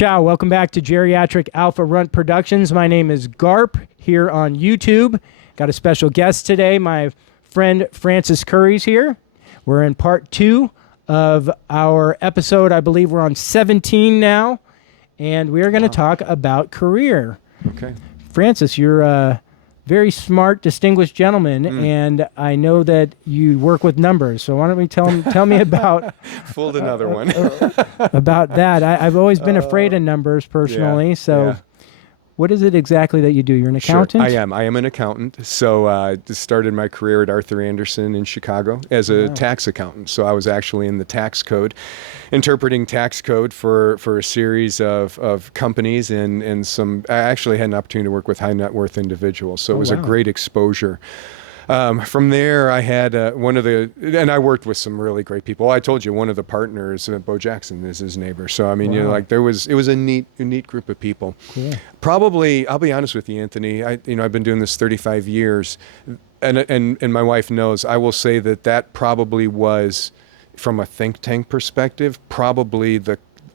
Ciao, welcome back to Geriatric Alpha Runt Productions. My name is Garp here on YouTube. Got a special guest today. My friend Francis Curry's here. We're in part 2 of our episode. I believe we're on 17 now, and we are going to talk about career. Okay. Francis, you're a very smart, distinguished gentleman, and I know that you work with numbers. So why don't we tell me about Fooled another one. about that? I've always been afraid of numbers personally. What is it exactly that you do? You're an accountant? Sure, I am an accountant. So I started my career at Arthur Andersen in Chicago as a tax accountant. So I was actually in the tax code, interpreting tax code for a series of companies and some. I actually had an opportunity to work with high net worth individuals. So it was a great exposure. From there, I had and I worked with some really great people. I told you one of the partners, Bo Jackson, is his neighbor. So I mean, it was a neat group of people. Cool. Probably, I'll be honest with you, Anthony. I've been doing this 35 years, and my wife knows. I will say that probably was, from a think tank perspective, probably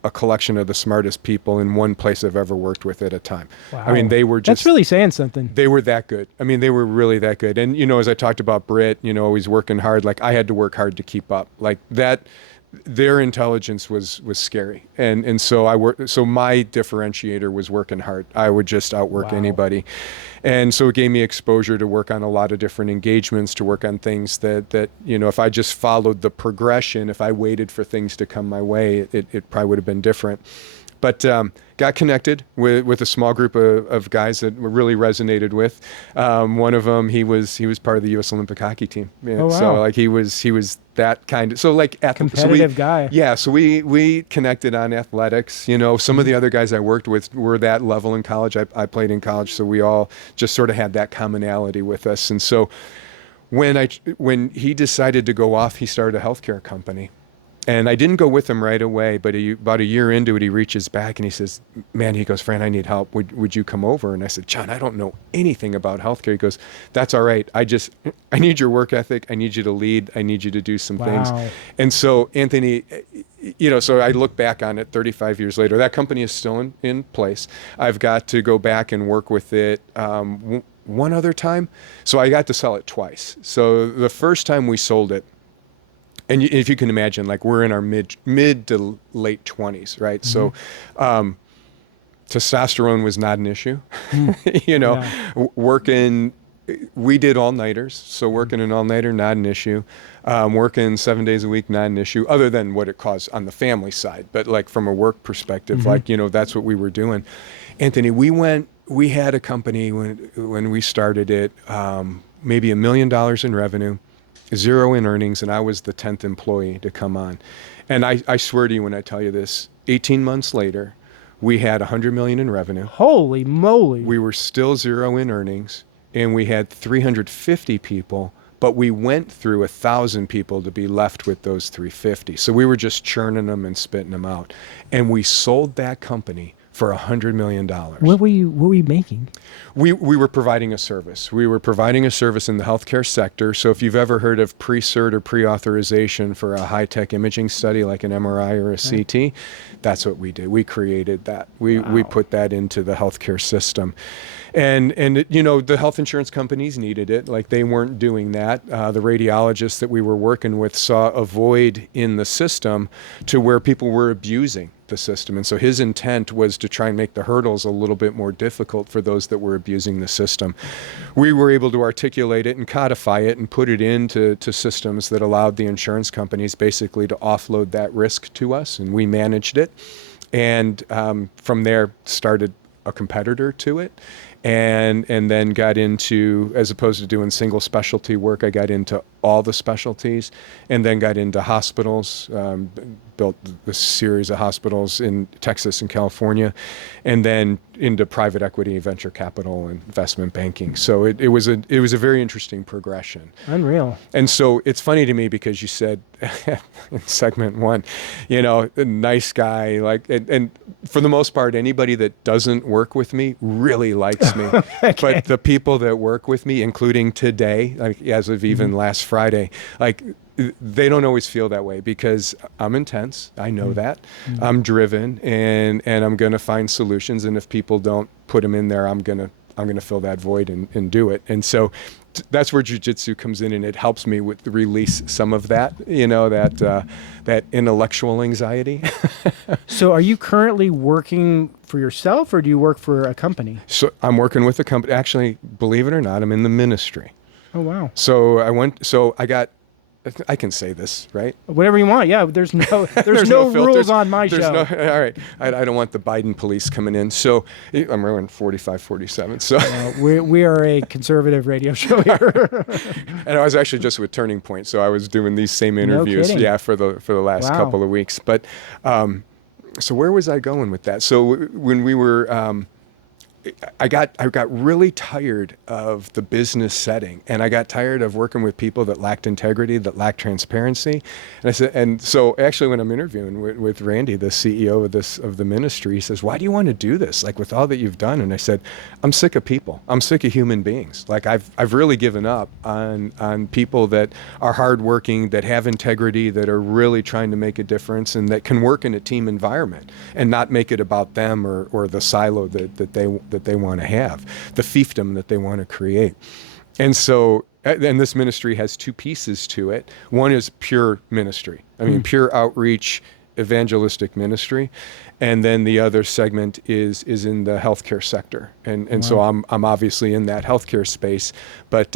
a collection of the smartest people in one place I've ever worked with at a time. Wow. I mean, they were just... That's really saying something. They were that good. I mean, they were really that good. And, as I talked about Britt, always working hard, like I had to work hard to keep up. Like that, their intelligence was scary. And so so my differentiator was working hard. I would just outwork anybody. And so it gave me exposure to work on a lot of different engagements, to work on things that if I just followed the progression, if I waited for things to come my way, it probably would have been different. But got connected with a small group of guys that really resonated with. One of them, he was part of the U.S. Olympic hockey team. Yeah, oh, wow. So like he was that kind of, so like competitive guy. Yeah. So we connected on athletics. Some of the other guys I worked with were that level in college. I played in college, so we all just sort of had that commonality with us. And so when he decided to go off, he started a healthcare company. And I didn't go with him right away, but about a year into it, he reaches back and he says, man, he goes, Fran, I need help. Would you come over? And I said, John, I don't know anything about healthcare. He goes, that's all right. I need your work ethic. I need you to lead. I need you to do some things. And so, Anthony, so I look back on it 35 years later. That company is still in place. I've got to go back and work with it one other time. So I got to sell it twice. So the first time we sold it, and if you can imagine, like we're in our mid to late 20s, right? Mm-hmm. So testosterone was not an issue. Working, we did all-nighters. So working an all-nighter, not an issue. Working 7 days a week, not an issue, other than what it caused on the family side. But like from a work perspective, that's what we were doing. Anthony, we had a company when we started it, maybe $1 million in revenue, 0 in earnings, and I was the 10th employee to come on. And I swear to you when I tell you this, 18 months later, we had $100 million in revenue. Holy moly. We were still 0 in earnings, and we had 350 people, but we went through 1,000 people to be left with those 350. So we were just churning them and spitting them out. And we sold that company for $100 million. What were you making? We were providing a service. We were providing a service in the healthcare sector. So if you've ever heard of pre-cert or pre-authorization for a high-tech imaging study like an MRI or a CT, that's what we did. We created that. We put that into the healthcare system. And the health insurance companies needed it. Like they weren't doing that. The radiologists that we were working with saw a void in the system to where people were abusing the system. And so his intent was to try and make the hurdles a little bit more difficult for those that were abusing the system. We were able to articulate it and codify it and put it into systems that allowed the insurance companies basically to offload that risk to us, and we managed it. And from there started a competitor to it. And then got into, as opposed to doing single specialty work, I got into all the specialties, and then got into hospitals, built a series of hospitals in Texas and California, and then into private equity, venture capital, and investment banking. So it was a very interesting progression. Unreal. And so it's funny to me because you said in segment 1, a nice guy, like, and for the most part, anybody that doesn't work with me really likes me. Okay. But the people that work with me, including today, like as of even last Friday, like they don't always feel that way because I'm intense. I know that. I'm driven, and I'm going to find solutions. And if people don't put them in there, I'm going to fill that void and do it. And so that's where jiu-jitsu comes in, and it helps me with release some of that, that intellectual anxiety. So are you currently working for yourself, or do you work for a company? So I'm working with a company. Actually, believe it or not, I'm in the ministry. Oh, wow. So I can say this, right? Whatever you want. Yeah, there's no no rules filters. on my There's show. All right. I don't want the Biden police coming in. So I'm around 45, 47. So We are a conservative radio show here. and I was actually just with Turning Point. So I was doing these same interviews, kidding. for the last Wow. couple of weeks. But so where was I going with that? So when we were I got really tired of the business setting, and I got tired of working with people that lacked integrity, that lacked transparency. And I said, and so actually when I'm interviewing with Randy, the CEO of the ministry, he says, "Why do you want to do this? Like with all that you've done?" And I said, "I'm sick of people. I'm sick of human beings. Like I've really given up on people that are hardworking, that have integrity, that are really trying to make a difference, and that can work in a team environment and not make it about them or the silo that they want to have, the fiefdom that they want to create." And so, and this ministry has two pieces to it. One is pure ministry. I mean, pure outreach, evangelistic ministry. And then the other segment is in the healthcare sector. And so I'm obviously in that healthcare space, but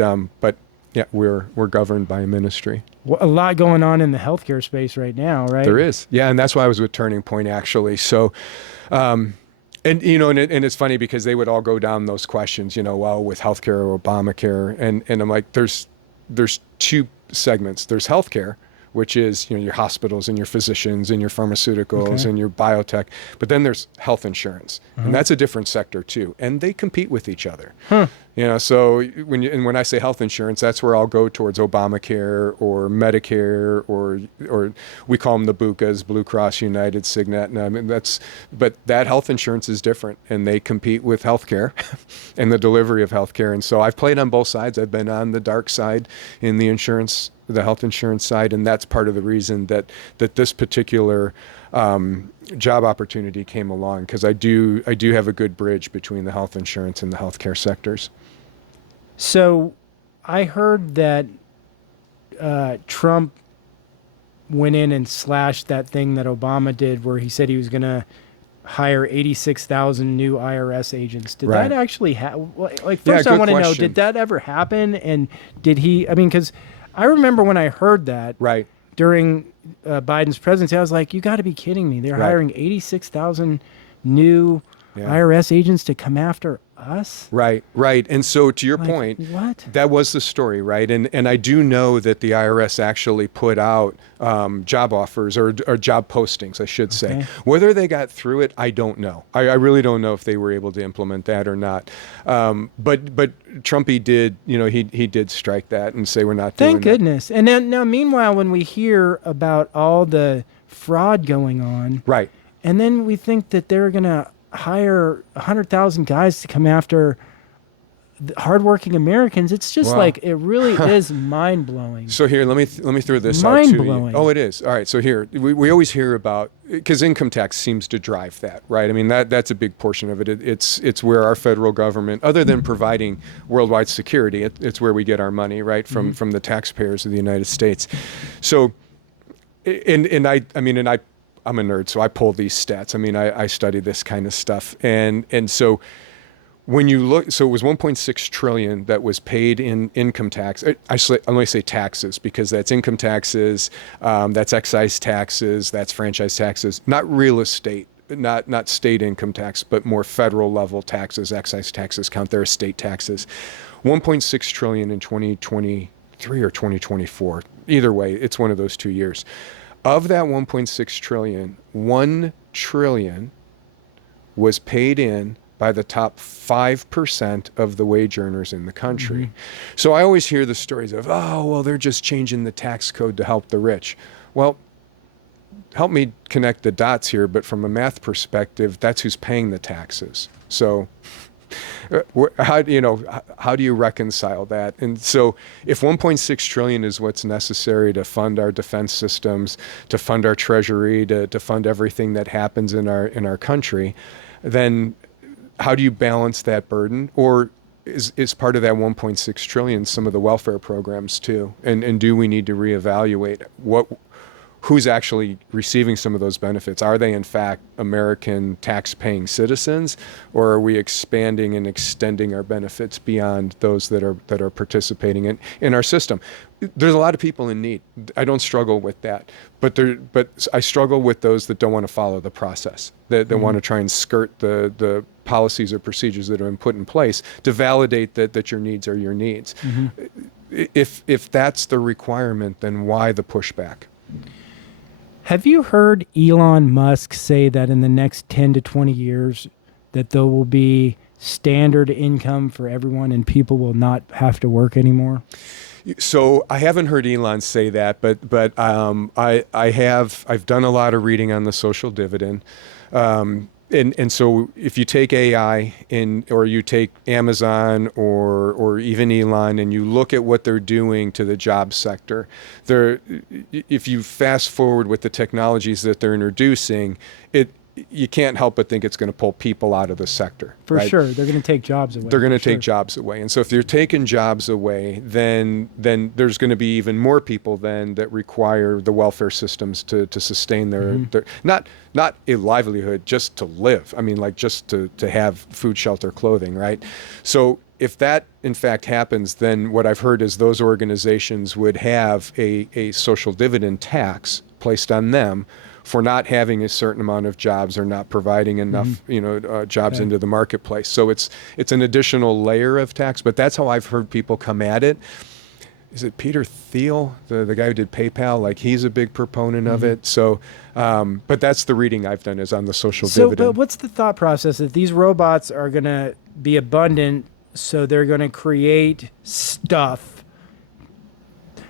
yeah, we're governed by a ministry. A lot going on in the healthcare space right now, right? There is. Yeah. And that's why I was with Turning Point, actually. So, and it's funny because they would all go down those questions, well, with healthcare or Obamacare, and I'm like, there's two segments. There's healthcare, which is your hospitals and your physicians and your pharmaceuticals and your biotech, but then there's health insurance, and that's a different sector too, and they compete with each other. So when I say health insurance, that's where I'll go towards Obamacare or Medicare or we call them the BUCAs, Blue Cross, United, Cigna. And I mean but that health insurance is different, and they compete with healthcare and the delivery of healthcare. And so I've played on both sides. I've been on the dark side in the health insurance side, and that's part of the reason that this particular job opportunity came along, because I do have a good bridge between the health insurance and the healthcare sectors. So I heard that Trump went in and slashed that thing that Obama did where he said he was going to hire 86,000 new IRS agents. Did Right. that actually happen? Like, Yeah, first I good want to know, question. did that ever happen? And did he, because I remember when I heard that Right. during Biden's presidency, I was like, you got to be kidding me. They're Right. hiring 86,000 new Yeah. IRS agents to come after us? Right. And so to your Like, point, what? that was the story, right? And I do know that the IRS actually put out job offers or job postings, I should say. Okay. Whether they got through it, I don't know. I really don't know if they were able to implement that or not. But Trumpy did, he did strike that and say we're not doing Thank goodness. And now, meanwhile, when we hear about all the fraud going on, that. Right. and then we think that they're going to hire 100,000 guys to come after the hardworking Americans, it's just Wow. like, it really is mind-blowing. So here, let me throw this out to you. Mind-blowing. Oh, it is. All right. So here, we always hear about, because income tax seems to drive that, right? I mean, that's a big portion of it. It's where our federal government, other than providing worldwide security, it's where we get our money, right, from the taxpayers of the United States. So, I'm a nerd, so I pull these stats. I mean, I study this kind of stuff, and so when you look, so it was 1.6 trillion that was paid in income tax. I only say taxes because that's income taxes, that's excise taxes, that's franchise taxes, not real estate, not state income tax, but more federal level taxes. Excise taxes count there as state taxes. 1.6 trillion in 2023 or 2024. Either way, it's one of those 2 years. Of that 1.6 trillion, 1 trillion was paid in by the top 5% of the wage earners in the country. So I always hear the stories of, oh, well, they're just changing the tax code to help the rich. Well, help me connect the dots here, but from a math perspective, that's who's paying the taxes. So How do how do you reconcile that? And so if 1.6 trillion is what's necessary to fund our defense systems, to fund our treasury, to fund everything that happens in our country, then how do you balance that burden? Or is part of that 1.6 trillion some of the welfare programs too? And do we need to reevaluate who's actually receiving some of those benefits? Are they in fact American tax-paying citizens, or are we expanding and extending our benefits beyond those that are participating in our system? There's a lot of people in need. I don't struggle with that, but I struggle with those that don't want to follow the process, that want to try and skirt the policies or procedures that have been put in place to validate that your needs are your needs. If that's the requirement, then why the pushback? Have you heard Elon Musk say that in the next 10 to 20 years that there will be standard income for everyone and people will not have to work anymore? So I haven't heard Elon say that, but I've done a lot of reading on the social dividend. And so if you take AI or you take Amazon or even Elon and you look at what they're doing to the job sector, if you fast forward with the technologies that they're introducing, you can't help but think it's going to pull people out of the sector. For right? sure. They're going to take jobs away. They're going to take jobs away. And so if you're taking jobs away, then there's going to be even more people then that require the welfare systems to sustain their not a livelihood, just to live. I mean, like just to have food, shelter, clothing, right? So if that in fact happens, then what I've heard is those organizations would have a social dividend tax placed on them for not having a certain amount of jobs or not providing enough, jobs into the marketplace. So it's an additional layer of tax, but that's how I've heard people come at it. Is it Peter Thiel, the guy who did PayPal? Like he's a big proponent of it. So, but that's the reading I've done is on the social dividend. But what's the thought process that these robots are going to be abundant, so they're going to create stuff?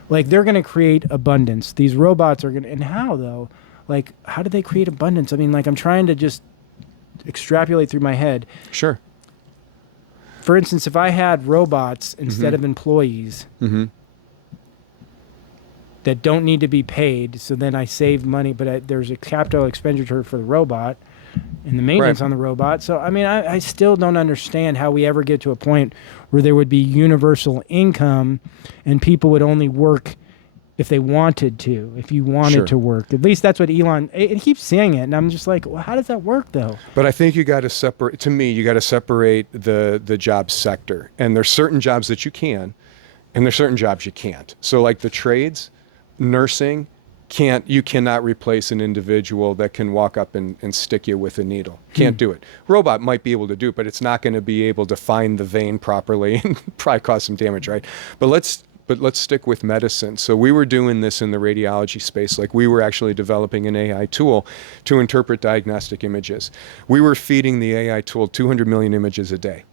Like they're going to create abundance. These robots are going to, and how though? Like, how do they create abundance? I mean, like, I'm trying to just extrapolate through my head. Sure. For instance, if I had robots instead of employees that don't need to be paid, so then I save money, but there's a capital expenditure for the robot and the maintenance on the robot. So, I mean, I still don't understand how we ever get to a point where there would be universal income and people would only work if they wanted to, if you wanted to work. At least that's what Elon, he keeps saying it, and I'm just like, well, how does that work, though? But I think you got to separate the job sector. And there's certain jobs that you can, and there's certain jobs you can't. So like the trades, nursing, you cannot replace an individual that can walk up and stick you with a needle. Can't do it. Robot might be able to do it, but it's not going to be able to find the vein properly and probably cause some damage, right? But let's stick with medicine. So we were doing this in the radiology space. Like we were actually developing an AI tool to interpret diagnostic images. We were feeding the AI tool 200 million images a day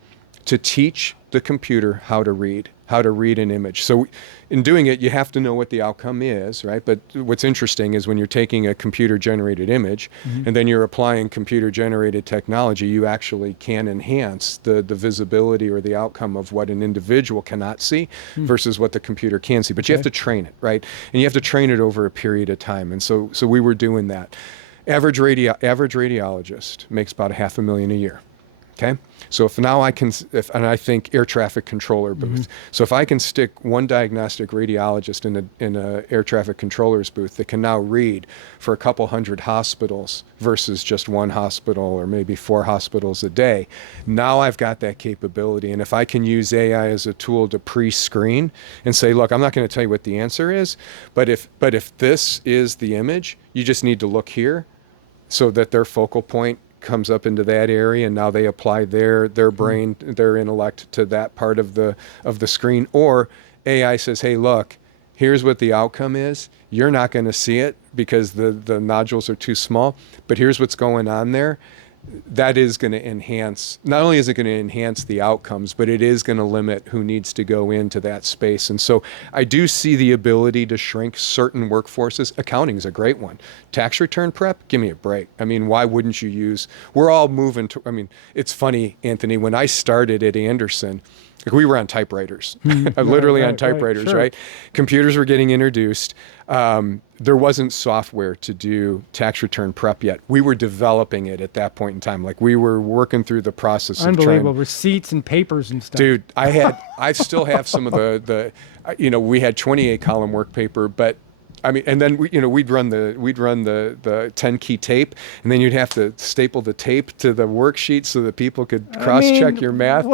to teach the computer how to read an image. So in doing it, you have to know what the outcome is, right? But what's interesting is when you're taking a computer-generated image and then you're applying computer-generated technology, you actually can enhance the visibility or the outcome of what an individual cannot see versus what the computer can see. But you have to train it, right? And you have to train it over a period of time. And so we were doing that. Average radiologist makes about $500,000 a year. Okay, so if now and I think air traffic controller booth. So if I can stick one diagnostic radiologist in a air traffic controller's booth that can now read for a couple hundred hospitals versus just one hospital or maybe 4 hospitals a day, now I've got that capability. And if I can use AI as a tool to pre-screen and say, look, I'm not going to tell you what the answer is, but if this is the image, you just need to look here so that their focal point comes up into that area, and now they apply their brain, their intellect to that part of the screen. Or AI says, hey, look, here's what the outcome is. You're not going to see it because the nodules are too small, but here's what's going on there. that is going to enhance, not only is it going to enhance the outcomes, but it is going to limit who needs to go into that space. And so I do see the ability to shrink certain workforces. Accounting is a great one. Tax return prep, give me a break. I mean, why wouldn't you use, we're all moving to, I mean, it's funny, Anthony, when I started at Anderson, like we were on typewriters, literally on typewriters, sure. right? Computers were getting introduced. There wasn't software to do tax return prep yet. We were developing it at that point in time. Like we were working through the process of Unbelievable. trying. Receipts and papers and stuff. Dude, I still have some of we had 28 column work paper, but I mean, and then we'd run the 10 key tape, and then you'd have to staple the tape to the worksheet so that people could cross check your math.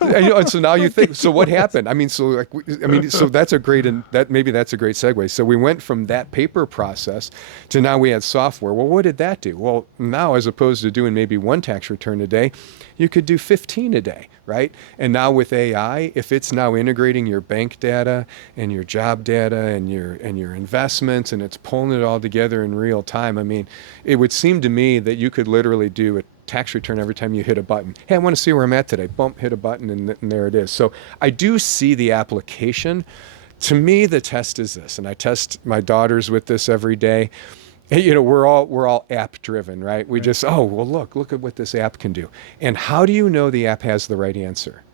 And so now you think, so what happened? I mean, so that's a great segue. So we went from that paper process to now we had software. Well, what did that do? Well, now as opposed to doing maybe one tax return a day, you could do 15 a day, right? And now with AI, if it's now integrating your bank data and your job data and your investments, and it's pulling it all together in real time, I mean, it would seem to me that you could literally do a tax return every time you hit a button. Hey, I want to see where I'm at today. Bump, hit a button, and there it is. So I do see the application. To me, the test is this, and I test my daughters with this every day. We're all app driven, right? We just, look at what this app can do. And how do you know the app has the right answer?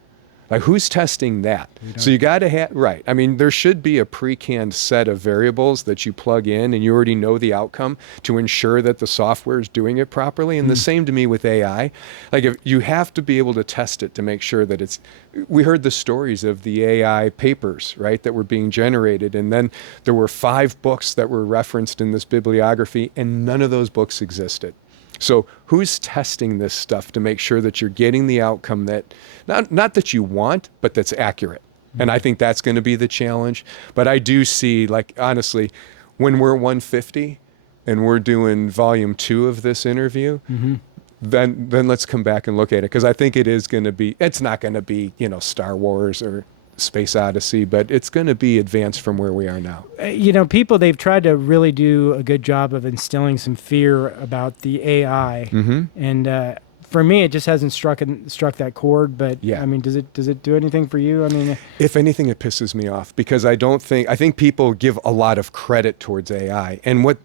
Like, who's testing that? So you got to have, right. I mean, there should be a pre-canned set of variables that you plug in and you already know the outcome to ensure that the software is doing it properly. And the same to me with AI. Like, if you have to be able to test it to make sure that it's, we heard the stories of the AI papers, right, that were being generated. And then there were 5 books that were referenced in this bibliography, and none of those books existed. So who's testing this stuff to make sure that you're getting the outcome that, not that you want, but that's accurate? And I think that's going to be the challenge. But I do see, like, honestly, when we're 150 and we're doing volume 2 of this interview, then let's come back and look at it. Because I think it is going to be, it's not going to be, Star Wars or Space Odyssey, but it's going to be advanced from where we are now. People, they've tried to really do a good job of instilling some fear about the AI. And for me, it just hasn't struck that chord. But yeah. I mean, does it do anything for you? I mean, if anything, it pisses me off because I think people give a lot of credit towards AI, and what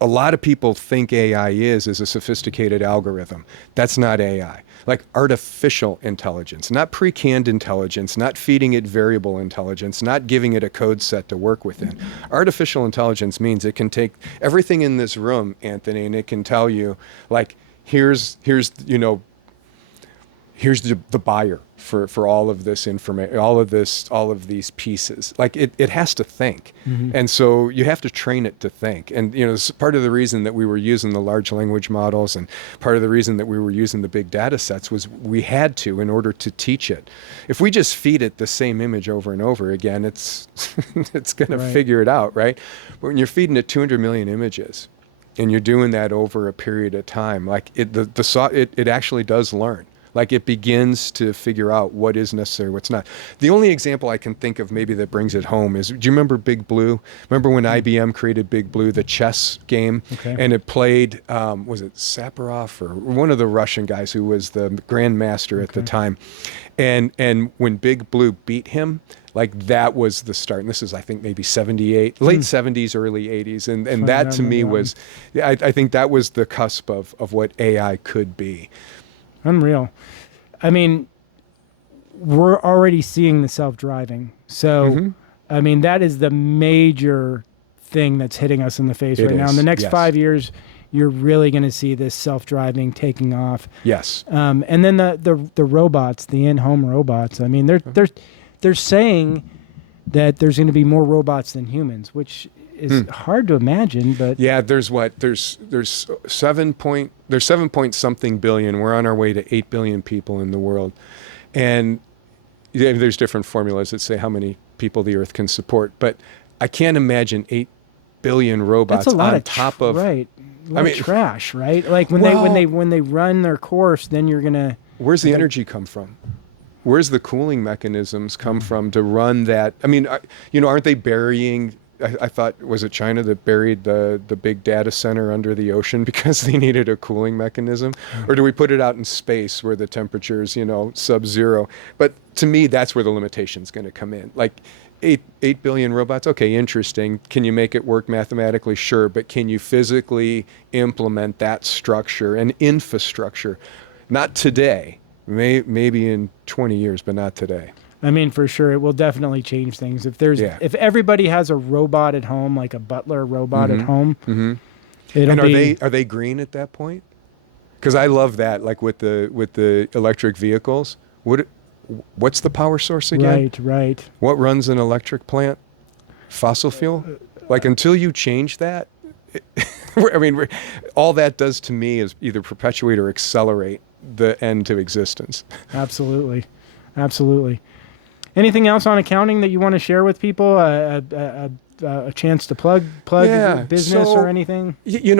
a lot of people think AI is a sophisticated algorithm. That's not AI. Like artificial intelligence, not pre-canned intelligence, not feeding it variable intelligence, not giving it a code set to work within. Artificial intelligence means it can take everything in this room, Anthony, and it can tell you, like, here's the buyer for all of this information, all of these pieces. Like it has to think. And so you have to train it to think. And this is part of the reason that we were using the large language models, and part of the reason that we were using the big data sets was we had to in order to teach it. If we just feed it the same image over and over again, it's going to figure it out, right? But when you're feeding it 200 million images, and you're doing that over a period of time, like it actually does learn. Like it begins to figure out what is necessary, what's not. The only example I can think of maybe that brings it home is, do you remember Big Blue? Remember when IBM created Big Blue, the chess game? Okay. And it played, was it Saparov or one of the Russian guys who was the grandmaster at the time? And when Big Blue beat him, like that was the start. And this is, I think, maybe 78, late 70s, early 80s. And that to me was, I think that was the cusp of what AI could be. Unreal. I mean, we're already seeing the self-driving. So, I mean, that is the major thing that's hitting us in the face right now. In the next 5 years, you're really going to see this self-driving taking off. Yes. And then the robots, the in-home robots. I mean, they're saying that there's going to be more robots than humans, which is hard to imagine, but yeah, there's 7 point something billion. We're on our way to 8 billion people in the world, and there's different formulas that say how many people the Earth can support. But I can't imagine 8 billion robots that's a lot on of top of trash, right? Like when they run their course, then you're gonna. Where's the energy come from? Where's the cooling mechanisms come from to run that? I mean, aren't they burying I thought, was it China that buried the big data center under the ocean because they needed a cooling mechanism? Or do we put it out in space where the temperature's, sub-zero? But to me, that's where the limitation's going to come in. Like 8 billion robots, okay, interesting. Can you make it work mathematically? Sure. But can you physically implement that structure and infrastructure? Not today. Maybe in 20 years, but not today. I mean, for sure, it will definitely change things. If everybody has a robot at home, like a butler robot at home, are they green at that point? Because I love that, like with the electric vehicles. What's the power source again? Right. What runs an electric plant? Fossil fuel? Like until you change that, I mean, all that does to me is either perpetuate or accelerate the end to existence. Absolutely. Anything else on accounting that you want to share with people? A chance to plug business or anything?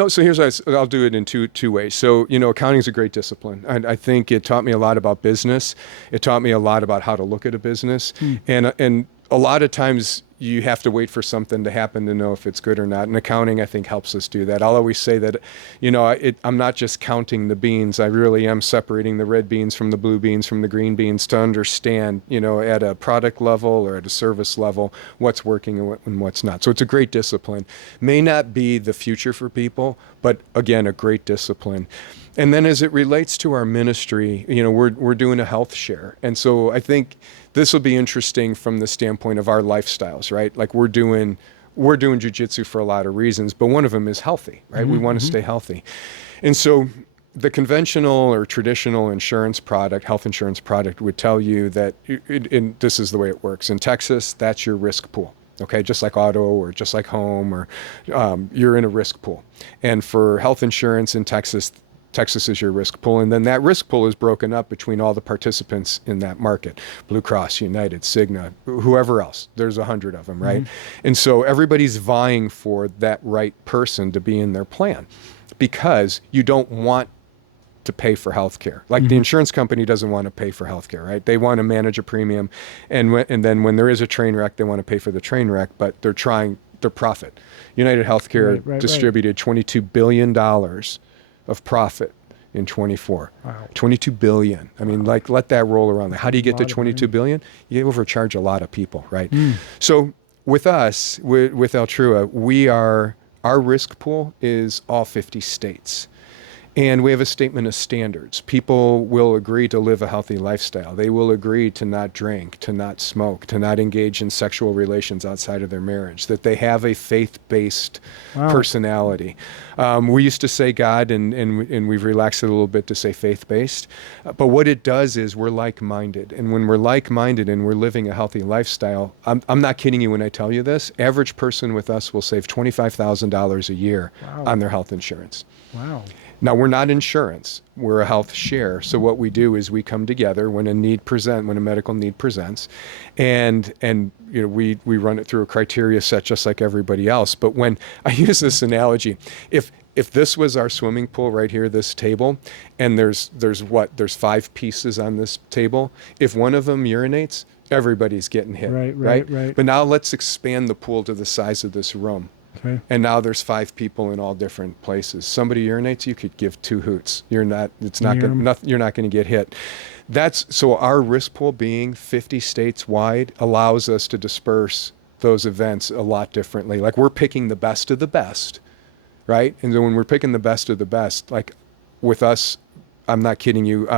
So here's what I'll do it in two ways. So, accounting is a great discipline. I think it taught me a lot about business. It taught me a lot about how to look at a business. And a lot of times you have to wait for something to happen to know if it's good or not. And accounting, I think, helps us do that. I'll always say that, I'm not just counting the beans. I really am separating the red beans from the blue beans from the green beans to understand, at a product level or at a service level, what's working and what's not. So it's a great discipline. May not be the future for people, but again, a great discipline. And then as it relates to our ministry, we're doing a health share. And so I think this will be interesting from the standpoint of our lifestyles, right? Like we're doing jujitsu for a lot of reasons, but one of them is healthy, right? We want to stay healthy. And so the conventional or traditional insurance product, health insurance product, would tell you that this is the way it works. In Texas, that's your risk pool. Okay, just like auto or just like home, or you're in a risk pool. And for health insurance in Texas is your risk pool, and then that risk pool is broken up between all the participants in that market: Blue Cross, United, Cigna, whoever else. There's 100 of them, right? And so everybody's vying for that right person to be in their plan, because you don't want to pay for healthcare. Like the insurance company doesn't want to pay for healthcare, right? They want to manage a premium, and then when there is a train wreck, they want to pay for the train wreck, but they're profit. United Healthcare distributed $22 billion of profit in 24. Wow. 22 billion. I mean, like, let that roll around. How do you get to 22 billion? You overcharge a lot of people, right? So with us, with Altrua, our risk pool is all 50 states. And we have a statement of standards. People will agree to live a healthy lifestyle. They will agree to not drink, to not smoke, to not engage in sexual relations outside of their marriage, that they have a faith-based personality. We used to say God, and we've relaxed it a little bit to say faith-based. But what it does is we're like-minded. And when we're like-minded and we're living a healthy lifestyle, I'm not kidding you when I tell you this, average person with us will save $25,000 a year on their health insurance. Wow. Now, we're not insurance, we're a health share. So what we do is we come together when a medical need presents, and we run it through a criteria set just like everybody else. But when I use this analogy, if this was our swimming pool right here, this table, and there's 5 pieces on this table, if one of them urinates, everybody's getting hit, right? But now let's expand the pool to the size of this room. Okay. And now there's 5 people in all different places. Somebody urinates, you could give 2 hoots. You're not going to get hit. So our risk pool being 50 states wide allows us to disperse those events a lot differently. Like, we're picking the best of the best, right? And then when we're picking the best of the best, like with us, I'm not kidding you.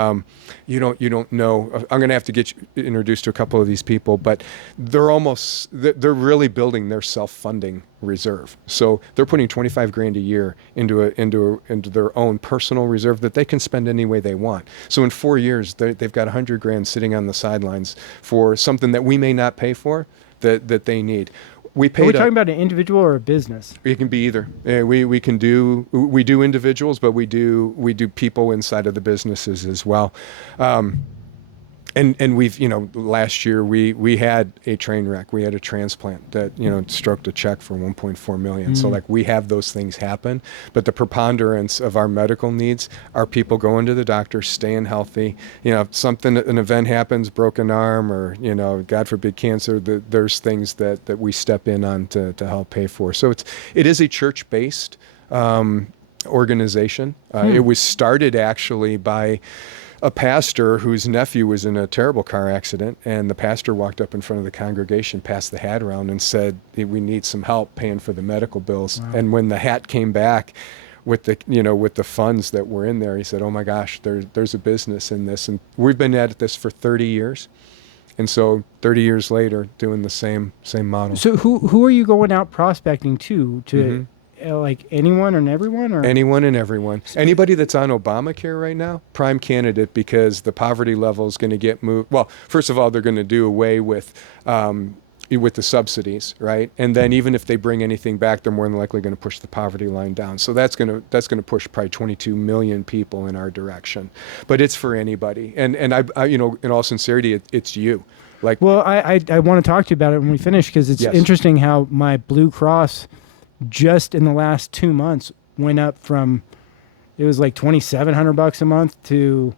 You don't know. I'm going to have to get you introduced to a couple of these people, but they're really building their self-funding reserve. So they're putting $25,000 a year into their own personal reserve that they can spend any way they want. So in 4 years, they've got $100,000 sitting on the sidelines for something that we may not pay for that they need. Are we talking about an individual or a business? It can be either. We do individuals, but we do people inside of the businesses as well. And we've, last year we had a train wreck. We had a transplant that, stroked a check for 1.4 million. So like we have those things happen, but the preponderance of our medical needs are people going to the doctor, staying healthy. If an event happens, broken arm or, God forbid cancer, there's things that we step in on to help pay for. So it is a church-based organization. It was started actually by a pastor whose nephew was in a terrible car accident, and the pastor walked up in front of the congregation, passed the hat around, and said, "We need some help paying for the medical bills." Wow. And when the hat came back with the funds that were in there, he said, "Oh my gosh, there's a business in this." And we've been at this for 30 years. And so 30 years later, doing the same model. So who are you going out prospecting to like anyone and everyone? Or? Anyone and everyone. Anybody that's on Obamacare right now, prime candidate, because the poverty level is going to get moved. Well, first of all, they're going to do away with the subsidies, right? And then even if they bring anything back, they're more than likely going to push the poverty line down. So that's going to push probably 22 million people in our direction. But it's for anybody. And I in all sincerity, it's you. Well, I want to talk to you about it when we finish, because it's interesting how my Blue Cross just in the last 2 months went up from, it was like $2,700 a month to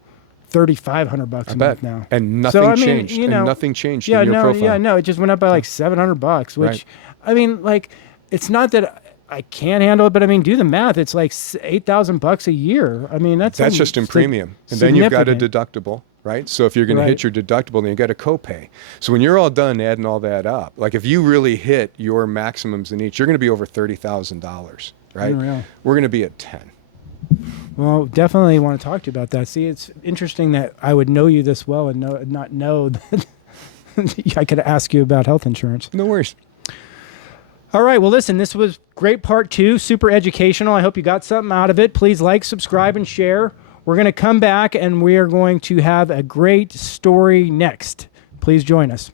$3,500 a month now. And nothing changed. Nothing changed in your profile. It just went up by like $700, which, right. It's not that I can't handle it, but do the math. It's like $8,000 a year. That's just in premium. And then you've got a deductible. Right? So if you're going to hit your deductible, then you got a copay. So when you're all done adding all that up, like if you really hit your maximums in each, you're going to be over $30,000, right? Unreal. We're going to be at 10. Well, definitely want to talk to you about that. See, it's interesting that I would know you this well and not know that I could ask you about health insurance. No worries. All right. Well, listen, this was great part 2, super educational. I hope you got something out of it. Please like, subscribe, and share. We're going to come back and we are going to have a great story next. Please join us.